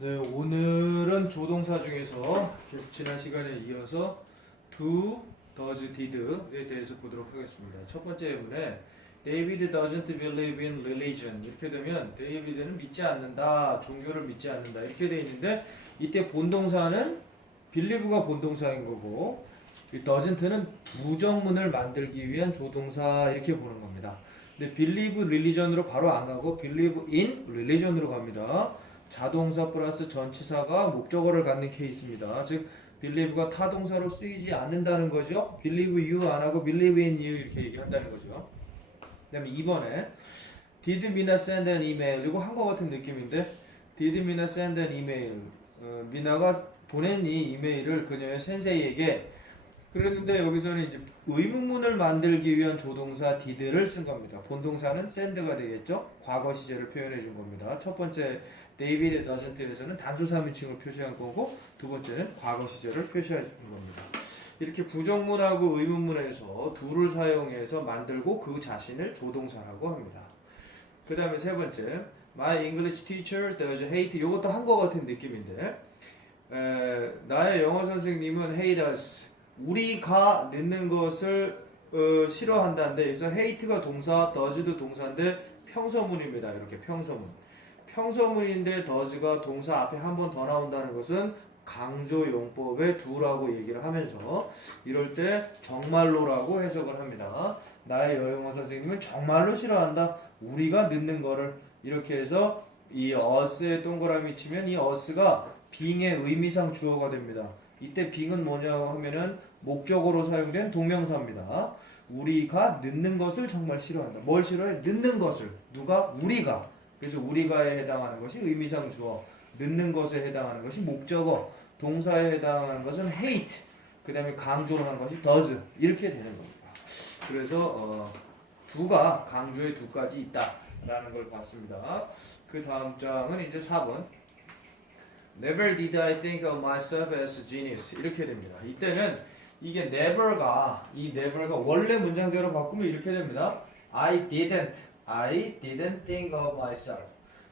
네, 오늘은 조동사 중에서 계속 지난 시간에 이어서 do, does, did에 대해서 보도록 하겠습니다. 첫 번째 예문에 David doesn't believe in religion 이렇게 되면 데이비드는 믿지 않는다, 종교를 믿지 않는다 이렇게 돼 있는데 이때 본동사는 believe가 본동사인 거고 이 doesn't는 부정문을 만들기 위한 조동사 이렇게 보는 겁니다. 근데 believe religion으로 바로 안 가고 believe in religion으로 갑니다. 자동사 플러스 전치사가 목적어를 갖는 케이스입니다. 즉 believe가 타동사로 쓰이지 않는다는 거죠. believe you 안 하고 believe in you 이렇게 얘기한다는 거죠. 그 다음에 2번에 did Mina send an email 이거 한거 같은 느낌인데 did Mina send an email 미나가 보낸 이 이메일을 그녀의 센세이에게 그랬는데 여기서는 이제 의문문을 만들기 위한 조동사 did를 쓴 겁니다. 본동사는 send가 되겠죠. 과거 시제를 표현해 준 겁니다. 첫 번째 데이비드 doesn't에서는 단수 3인칭을 표시한 거고 두 번째는 과거 시제를 표시해 준 겁니다. 이렇게 부정문하고 의문문에서 do를 사용해서 만들고 그 자신을 조동사라고 합니다. 그 다음에 세 번째 My English teacher does hate 이것도 한거 같은 느낌인데 나의 영어 선생님은 hate us 우리가 늦는 것을 싫어한다는데 여기서 hate가 동사, does도 동사인데 평서문입니다. 이렇게 평서문인데 does가 동사 앞에 한 번 더 나온다는 것은 강조용법의 do라고 얘기를 하면서 이럴 때 정말로라고 해석을 합니다. 나의 영어 선생님은 정말로 싫어한다. 우리가 늦는 거를 이렇게 해서 이 us에 동그라미 치면 이 us가 being의 의미상 주어가 됩니다. 이때 being은 뭐냐고 하면은 목적어로 사용된 동명사입니다. 우리가 늦는 것을 정말 싫어한다. 뭘 싫어해? 늦는 것을. 누가? 우리가. 그래서 우리가에 해당하는 것이 의미상 주어, 늦는 것에 해당하는 것이 목적어, 동사에 해당하는 것은 hate, 그 다음에 강조를 한 것이 does 이렇게 되는 겁니다. 그래서 do가 강조에 do까지 있다라는 걸 봤습니다. 그 다음 장은 이제 4번 Never did I think of myself as a genius 이렇게 됩니다. 이때는 이게 never가 원래 문장대로 바꾸면 이렇게 됩니다. I didn't think of myself.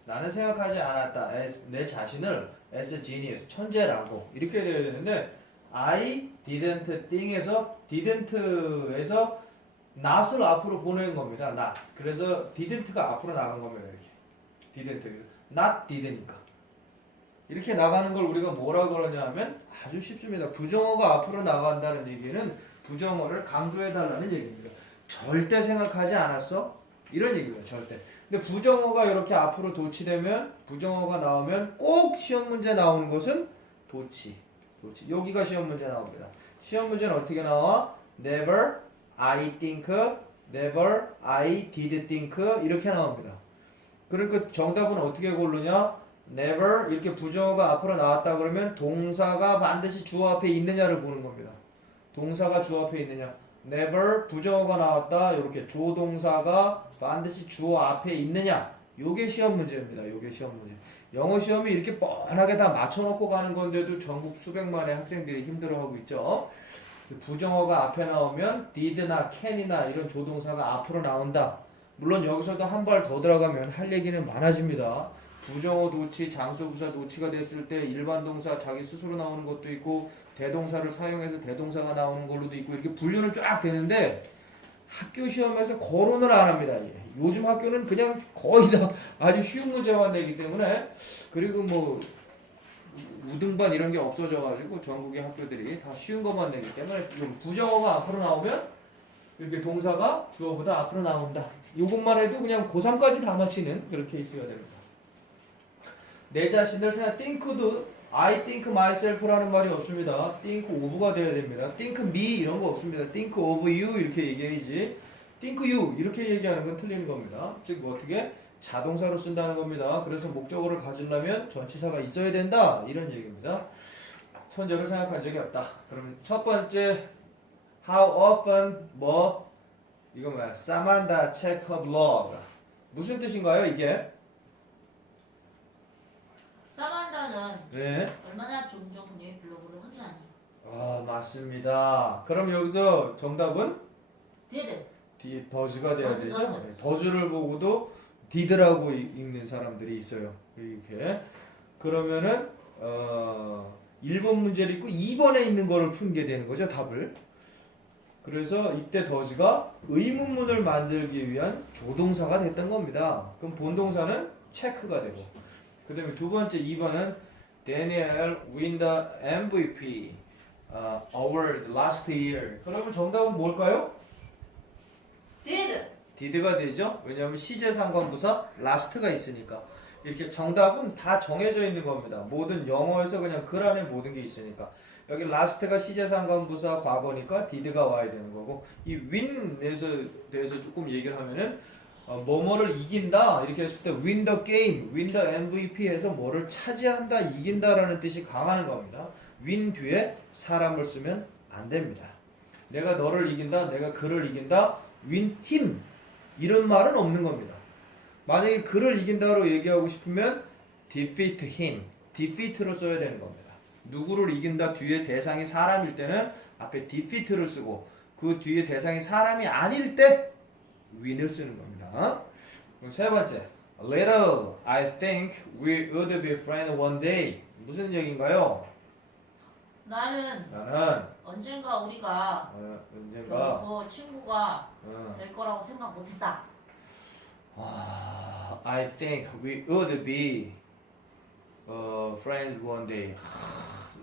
나는 생각하지 않았다. 내 자신을 as a genius, 천재라고 이렇게 되어야 되는데 I didn't think에서 didn't에서 not을 앞으로 보낸 겁니다. not. 그래서 didn't가 앞으로 나간 겁니다. 이렇게 didn't. not did니까. 이렇게 나가는 걸 우리가 뭐라 그러냐 하면 아주 쉽습니다. 부정어가 앞으로 나간다는 얘기는 부정어를 강조해달라는 얘기입니다. 절대 생각하지 않았어? 이런 얘기예요. 절대. 근데 부정어가 이렇게 앞으로 도치되면 부정어가 나오면 꼭 시험 문제 나오는 것은 도치. 여기가 시험 문제 나옵니다. 시험 문제는 어떻게 나와? Never, I think, never, I did think 이렇게 나옵니다. 그러니까 정답은 어떻게 고르냐? never 이렇게 부정어가 앞으로 나왔다 그러면 동사가 반드시 주어 앞에 있느냐를 보는 겁니다. 동사가 주어 앞에 있느냐. never 부정어가 나왔다. 이렇게 조동사가 반드시 주어 앞에 있느냐. 요게 시험 문제입니다. 요게 시험 문제. 영어 시험이 이렇게 뻔하게 다 맞춰놓고 가는 건데도 전국 수백만의 학생들이 힘들어하고 있죠. 부정어가 앞에 나오면 did나 can이나 이런 조동사가 앞으로 나온다. 물론 여기서도 한 발 더 들어가면 할 얘기는 많아집니다. 부정어 도치, 장소부사 도치가 됐을 때 일반 동사 자기 스스로 나오는 것도 있고 대동사를 사용해서 대동사가 나오는 걸로도 있고 이렇게 분류는 쫙 되는데 학교 시험에서 거론을 안 합니다. 요즘 학교는 그냥 거의 다 아주 쉬운 문제만 내기 때문에 그리고 뭐 우등반 이런 게 없어져가지고 전국의 학교들이 다 쉬운 것만 내기 때문에 부정어가 앞으로 나오면 이렇게 동사가 주어보다 앞으로 나온다. 이것만 해도 그냥 고3까지 다 맞히는 그런 케이스가 됩니다. 내 자신을 생각, think도 I think myself라는 말이 없습니다. think of가 되어야 됩니다. think me 이런 거 없습니다. think of you 이렇게 얘기해야지. think you 이렇게 얘기하는 건 틀리는 겁니다. 즉 어떻게 자동사로 쓴다는 겁니다. 그래서 목적어를 가지려면 전치사가 있어야 된다 이런 얘기입니다. 천적을 생각한 적이 없다. 그럼 첫 번째 how often 뭐 이거 뭐야? Samantha check her blog 무슨 뜻인가요 이게? 사만다는 네. 얼마나 종종 그녀의 블로그를 확인하니? 아 맞습니다. 그럼 여기서 정답은 did. 더즈가 돼야 더즈, 되죠. 더즈. 네, 더즈를 보고도 did라고 읽는 사람들이 있어요. 이렇게 그러면은 1번 문제를 있고 2번에 있는 거를 풀게 되는 거죠, 답을. 그래서 이때 does가 의문문을 만들기 위한 조동사가 됐던 겁니다. 그럼 본동사는 체크가 되고. 그 다음에 두 번째 2번은 Daniel win the MVP award last year. 그러면 정답은 뭘까요? did. did가 되죠? 왜냐하면 시제 상관부사 last가 있으니까. 이렇게 정답은 다 정해져 있는 겁니다. 모든 영어에서 그냥 글 안에 모든 게 있으니까. 여기 last가 시제 상관부사 과거니까 did가 와야 되는 거고, 이 win에서 대해서 조금 얘기를 하면은 뭐뭐를 이긴다 이렇게 했을 때 win the game, win the MVP 해서 뭐를 차지한다, 이긴다라는 뜻이 강하는 겁니다. win 뒤에 사람을 쓰면 안 됩니다. 내가 너를 이긴다, 내가 그를 이긴다, win him 이런 말은 없는 겁니다. 만약에 그를 이긴다로 얘기하고 싶으면 defeat him, defeat를 써야 되는 겁니다. 누구를 이긴다 뒤에 대상이 사람일 때는 앞에 defeat를 쓰고, 그 뒤에 대상이 사람이 아닐 때 win을 쓰는 겁니다. 그럼 세 번째, little I think we would be friends one day. 무슨 얘기인가요? 나는 언젠가 우리가 언젠가 그 친구가 될 거라고 생각 못했다. I think we would be friends one day.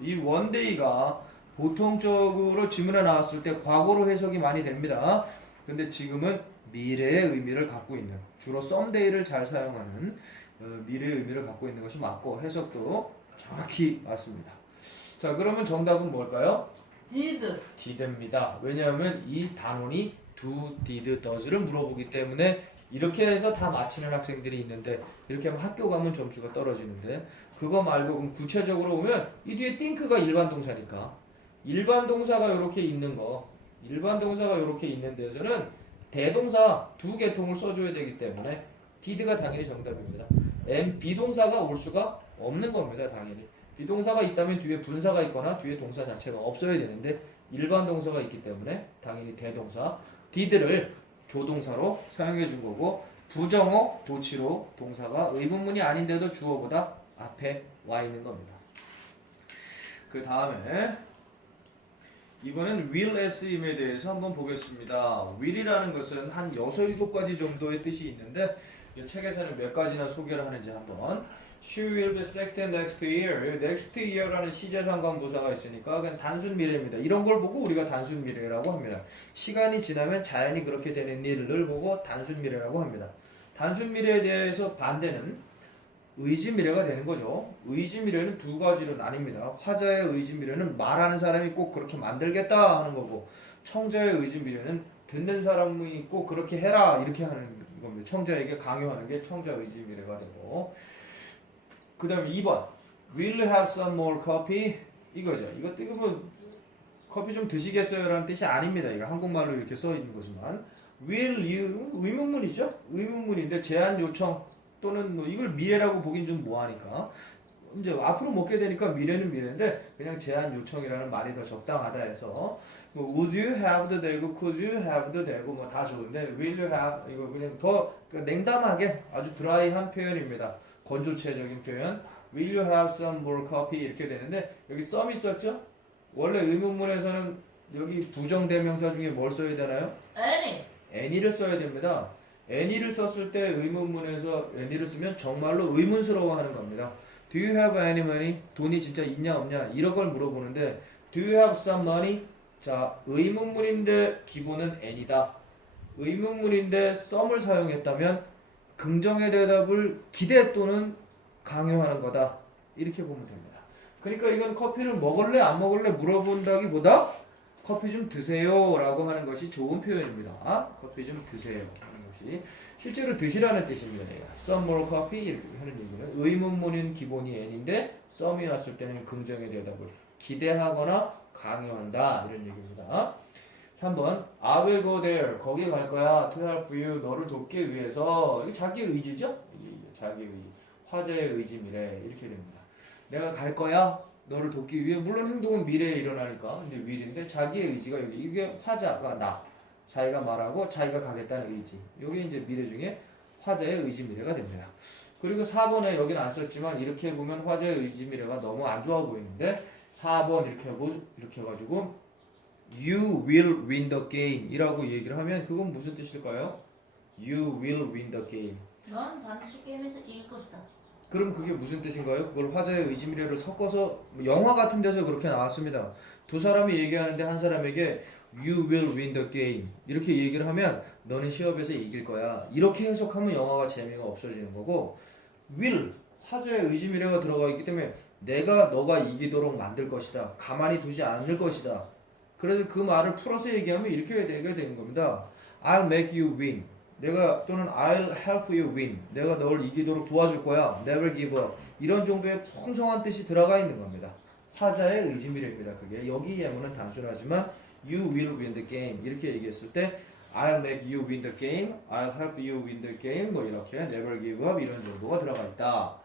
이 one day가 보통적으로 지문에 나왔을 때 과거로 해석이 많이 됩니다. 근데 지금은 미래의 의미를 갖고 있는, 주로 썸데이를 잘 사용하는 미래의 의미를 갖고 있는 것이 맞고, 해석도 정확히 맞습니다. 자, 그러면 정답은 뭘까요? did. did입니다. 왜냐하면 이 단원이 do, did, does를 물어보기 때문에. 이렇게 해서 다 맞히는 학생들이 있는데, 이렇게 하면 학교 가면 점수가 떨어지는데, 그거 말고 그럼 구체적으로 보면 이 뒤에 think가 일반 동사니까, 일반 동사가 이렇게 있는 거, 일반 동사가 이렇게 있는 데서는 대동사 두 개통을 써줘야 되기 때문에 did가 당연히 정답입니다. 비동사가 올 수가 없는 겁니다. 당연히 비동사가 있다면 뒤에 분사가 있거나 뒤에 동사 자체가 없어야 되는데, 일반 동사가 있기 때문에 당연히 대동사 did를 조동사로 사용해 준 거고, 부정어 도치로 동사가 의문문이 아닌데도 주어보다 앞에 와 있는 겁니다. 그 다음에 이번엔 will as임에 대해서 한번 보겠습니다. will이라는 것은 한 6, 7가지 정도의 뜻이 있는데, 이 책에서는 몇 가지나 소개를 하는지 한번. She will be sacked next year. next year라는 시제상관부사가 있으니까 그냥 단순 미래입니다. 이런 걸 보고 우리가 단순 미래라고 합니다. 시간이 지나면 자연히 그렇게 되는 일을 보고 단순 미래라고 합니다. 단순 미래에 대해서 반대는 의지 미래가 되는 거죠. 의지 미래는 두 가지로 나뉩니다. 화자의 의지 미래는 말하는 사람이 꼭 그렇게 만들겠다 하는 거고, 청자의 의지 미래는 듣는 사람이 꼭 그렇게 해라 이렇게 하는 겁니다. 청자에게 강요하는 게 청자 의지 미래가 되고, 그 다음에 2번 Will you have some more coffee? 이거죠. 이거 뜨거면 커피 좀 드시겠어요? 라는 뜻이 아닙니다. 이거 한국말로 이렇게 써 있는 거지만, Will you 의문문이죠. 의문문인데 제한 요청 또는 뭐 이걸 미래라고 보긴 좀 뭐하니까 이제 앞으로 먹게 되니까 미래는 미래인데 그냥 제한 요청이라는 말이 더 적당하다 해서 뭐 would you have도 되고 could you have도 되고 뭐 다 좋은데 will you have 이거 그냥 더 냉담하게 아주 드라이한 표현입니다. 건조체적인 표현. will you have some more coffee 이렇게 되는데, 여기 some 있었죠? 원래 의문문에서는 여기 부정대명사 중에 뭘 써야 되나요? any를 써야 됩니다. any를 썼을 때 의문문에서 any를 쓰면 정말로 의문스러워하는 겁니다. Do you have any money? 돈이 진짜 있냐 없냐 이런 걸 물어보는데, Do you have some money? 자, 의문문인데 기본은 any다. 의문문인데 some을 사용했다면 긍정의 대답을 기대 또는 강요하는 거다. 이렇게 보면 됩니다. 그러니까 이건 커피를 먹을래 안 먹을래 물어본다기보다 커피 좀 드세요 라고 하는 것이 좋은 표현입니다. 커피 좀 드세요 하는 것이 실제로 드시라는 뜻입니다. Some more coffee 이렇게 하는 얘기는 의문문인 기본이 n인데 some이 왔을 때는 긍정의 대답을 기대하거나 강요한다 이런 얘기입니다. 3번 I will go there. 거기 갈 거야. To help you. 너를 돕기 위해서. 이게 자기 의지죠? 자기 의지. 화제의 의지 미래 이렇게 됩니다. 내가 갈 거야. 너를 돕기 위해. 물론 행동은 미래에 일어나니까. 근데 will인데 자기의 의지가 여기. 이게 화자가 나. 자기가 말하고 자기가 가겠다는 의지. 이게 이제 미래 중에 화자의 의지 미래가 됩니다. 그리고 4번에 여기는 안 썼지만 이렇게 보면 화제의 의지미래가 너무 안 좋아 보이는데 4번 이렇게 해가지고 You will win the game 이라고 얘기를 하면 그건 무슨 뜻일까요? You will win the game. 넌 반드시 게임에서 이길 것이다. 그럼 그게 무슨 뜻인가요? 그걸 화제의 의지미래를 섞어서 영화 같은 데서 그렇게 나왔습니다. 두 사람이 얘기하는데 한 사람에게 You will win the game 이렇게 얘기를 하면 너는 시합에서 이길 거야. 이렇게 해석하면 영화가 재미가 없어지는 거고 will 화제의 의지미래가 들어가 있기 때문에 내가 너가 이기도록 만들 것이다. 가만히 두지 않을 것이다. 그래서 그 말을 풀어서 얘기하면 이렇게 되게 되는 겁니다. I'll make you win. 내가 또는 I'll help you win. 내가 널 이기도록 도와줄 거야. Never give up. 이런 정도의 풍성한 뜻이 들어가 있는 겁니다. 화자의 의지미래입니다. 그게 여기 예문은 단순하지만 You will win the game 이렇게 얘기했을 때 I'll make you win the game. I'll help you win the game. 뭐 이렇게 Never give up 이런 정도가 들어가 있다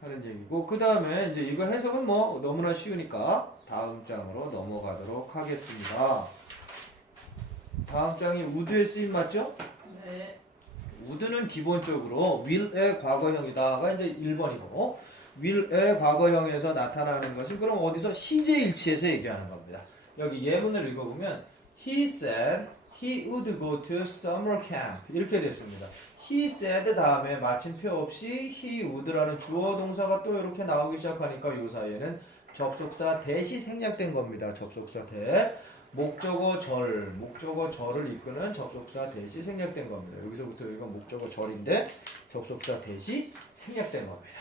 하는 얘기고 그 다음에 이제 이거 해석은 뭐 너무나 쉬우니까 다음 장으로 넘어가도록 하겠습니다. 다음 장이 would의 쓰임 맞죠? 네. would는 기본적으로 will의 과거형이다가 이제 1번이고 will의 과거형에서 나타나는 것은 그럼 어디서 시제일치에서 얘기하는 겁니다. 여기 예문을 읽어보면 He said he would go to summer camp 이렇게 됐습니다. He said 다음에 마침표 없이 he would라는 주어 동사가 또 이렇게 나오기 시작하니까 이 사이에는 접속사 대시 생략된 겁니다. 접속사 대 목적어 절을 이끄는 접속사 대시 생략된 겁니다. 여기서부터 여기가 목적어 절인데 접속사 대시 생략된 겁니다.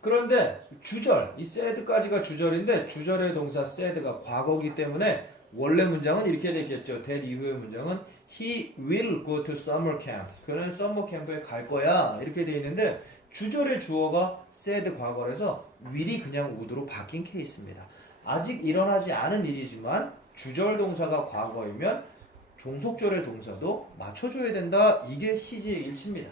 그런데 주절, 이 said까지가 주절인데 주절의 동사 said가 과거기 때문에 원래 문장은 이렇게 되겠죠. that 이후의 문장은 He will go to summer camp. 그는 summer camp에 갈 거야. 이렇게 돼 있는데 주절의 주어가 said 과거라서 will이 그냥 would로 바뀐 케이스입니다. 아직 일어나지 않은 일이지만 주절 동사가 과거이면 종속절의 동사도 맞춰줘야 된다. 이게 시제의 일치입니다.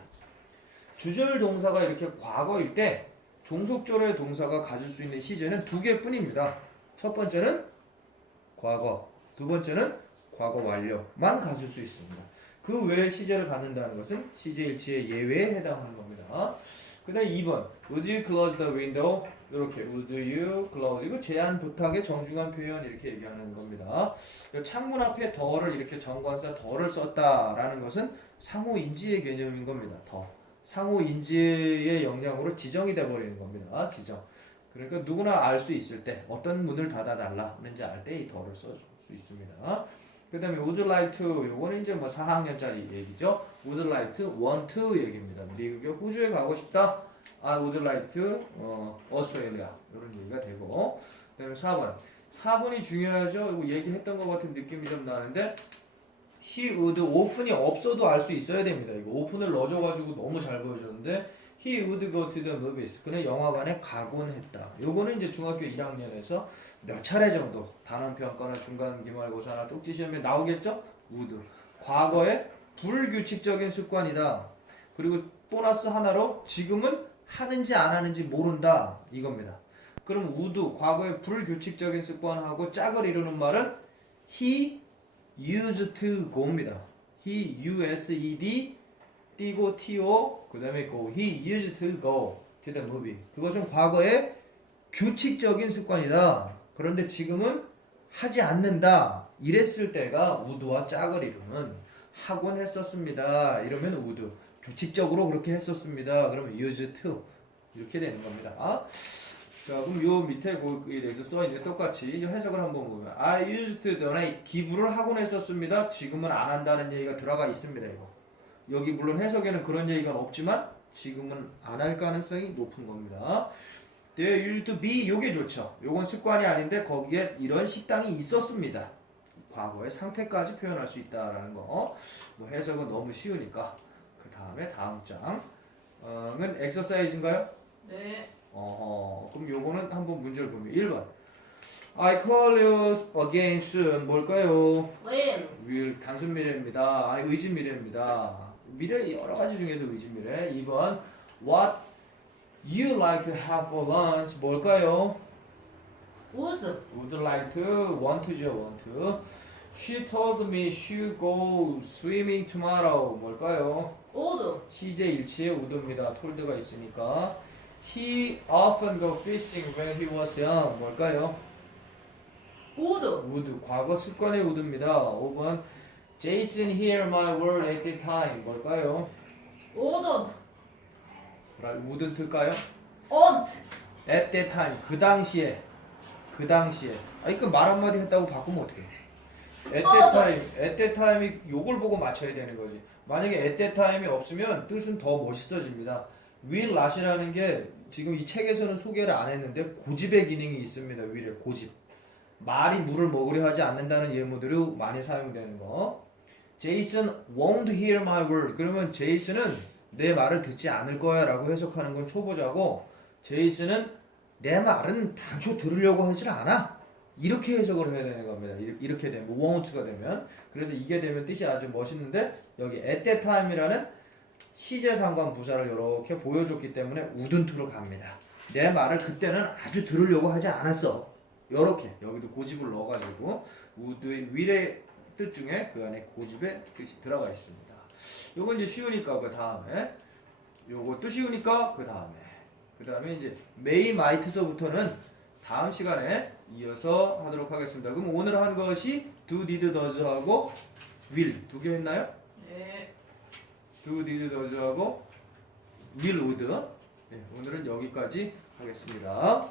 주절 동사가 이렇게 과거일 때 종속절의 동사가 가질 수 있는 시제는 두 개뿐입니다. 첫 번째는 과거, 두 번째는 과거 완료만 가질 수 있습니다. 그 외의 시제를 갖는다는 것은 시제일치의 예외에 해당하는 겁니다. 그 다음 2번 Would you close the window? 이렇게 Would you close 이거 제한 부탁의 정중한 표현 이렇게 얘기하는 겁니다. 창문 앞에 더를 이렇게 정관사 더를 썼다라는 것은 상호인지의 개념인 겁니다. 더 상호인지의 영향으로 지정이 돼버리는 겁니다. 지정. 그러니까 누구나 알 수 있을 때 어떤 문을 닫아달라는지 알 때 이 더를 써줄 수 있습니다. 그 다음에 would like to 요거는 이제 뭐 4학년짜리 얘기죠. would like to, want to 얘기입니다. 미국에 호주에 가고 싶다. I would like to Australia 이런 얘기가 되고 그 다음에 4번 4번이 중요하죠. 이거 얘기했던 것 같은 느낌이 좀 나는데 he would often이 없어도 알 수 있어야 됩니다. 이거 open을 넣어줘가지고 너무 잘 보여줬는데 he would go to the movies. 그는 영화관에 가곤 했다. 요거는 이제 중학교 1학년에서 몇 차례 정도 단원 평가나 중간 기말고사나 쪽지 시험에 나오겠죠? would. 과거의 불규칙적인 습관이다. 그리고 보너스 하나로 지금은 하는지 안 하는지 모른다. 이겁니다. 그럼 would 과거의 불규칙적인 습관하고 짝을 이루는 말은 he used to go입니다. he used 띄고 to 그 다음에 go. he used to go to the movie. 그것은 과거의 규칙적인 습관이다. 그런데 지금은 하지 않는다. 이랬을 때가 would와 짝을 이루는 하곤 했었습니다. 이러면 would. 규칙적으로 그렇게 했었습니다. 그러면 used to 이렇게 되는 겁니다. 자, 그럼 요 밑에 여기서 써있는 똑같이 해석을 한번 보면 I used to donate 기부를 하곤 했었습니다. 지금은 안 한다는 얘기가 들어가 있습니다. 이거 여기 물론 해석에는 그런 얘기가 없지만 지금은 안 할 가능성이 높은 겁니다. There used to be 요게 좋죠. 요건 습관이 아닌데 거기에 이런 식당이 있었습니다. 과거의 상태까지 표현할 수 있다라는 거. 뭐 해석은 너무 쉬우니까 그 다음에 다음 장은 엑서사이즈인가요? 네. 그럼 요거는 한번 문제를 보면 1번 I call you again soon 뭘까요? will 단순 미래입니다. 의지 미래입니다. 미래 여러 가지 중에서 의지 미래. 2번 What you like to have for lunch 뭘까요? would like to want to죠 want. She told me she go swimming tomorrow 뭘까요? would. 시제 일치의 would입니다. told가 있으니까. He often go fishing when he was young. 뭘까요? would. would. 과거 습관의 would입니다. 5번. Jason hear my word at the time. 뭘까요? wouldn't. wouldn't일까요? won't. at that time. 그 당시에. 아니 그 말 한마디 했다고 바꾸면 어떡해? at that time. at that time이 요걸 보고 맞춰야 되는 거지. 만약에 at that time이 없으면 뜻은 더 멋있어집니다. will not이라는 게 지금 이 책에서는 소개를 안 했는데 고집의 기능이 있습니다. will에 고집. 말이 물을 먹으려 하지 않는다는 예문으로 많이 사용되는 거. Jason won't hear my word. 그러면 제이슨은 내 말을 듣지 않을 거야 라고 해석하는 건 초보자고, 제이슨은 내 말은 당초 들으려고 하질 않아. 이렇게 해석을 해야 되는 겁니다. 이렇게 되면 won't가 되면. 그래서 이게 되면 뜻이 아주 멋있는데 여기 at that time이라는 시제 상관 부사를 이렇게 보여줬기 때문에 wouldn't로 갑니다. 내 말을 그때는 아주 들으려고 하지 않았어. 이렇게 여기도 고집을 넣어가지고 would의 will의 뜻 중에 그 안에 고집의 뜻이 들어가 있습니다. 요건 이제 쉬우니까 그 다음에, 요것도 쉬우니까 그 다음에 이제 may, might서부터는 다음 시간에 이어서 하도록 하겠습니다. 그럼 오늘 한 것이 do, did, does 하고 will 두 개 했나요? 네. do, did, does 하고 will, would. 네, 오늘은 여기까지 하겠습니다.